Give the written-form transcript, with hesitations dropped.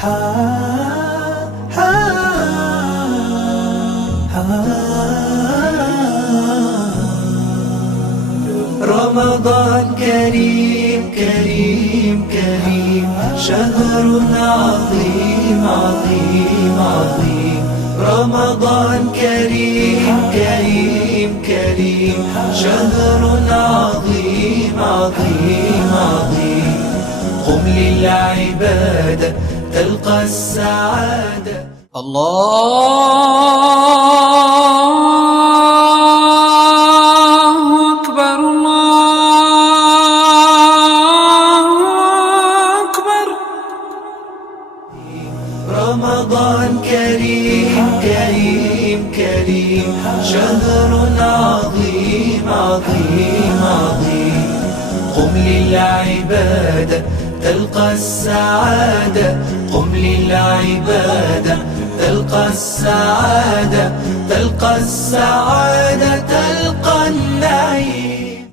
رمضان كريم كريم كريم، شهر عظيم عظيم عظيم. رمضان كريم كريم كريم، شهر عظيم عظيم عظيم. قم للعبادة تلقى السعادة. رمضان كريم كريم كريم، شهر عظيم عظيم عظيم. قم للعبادة تلقى السعادة. قم للعبادة تلقى السعادة، تلقى السعادة.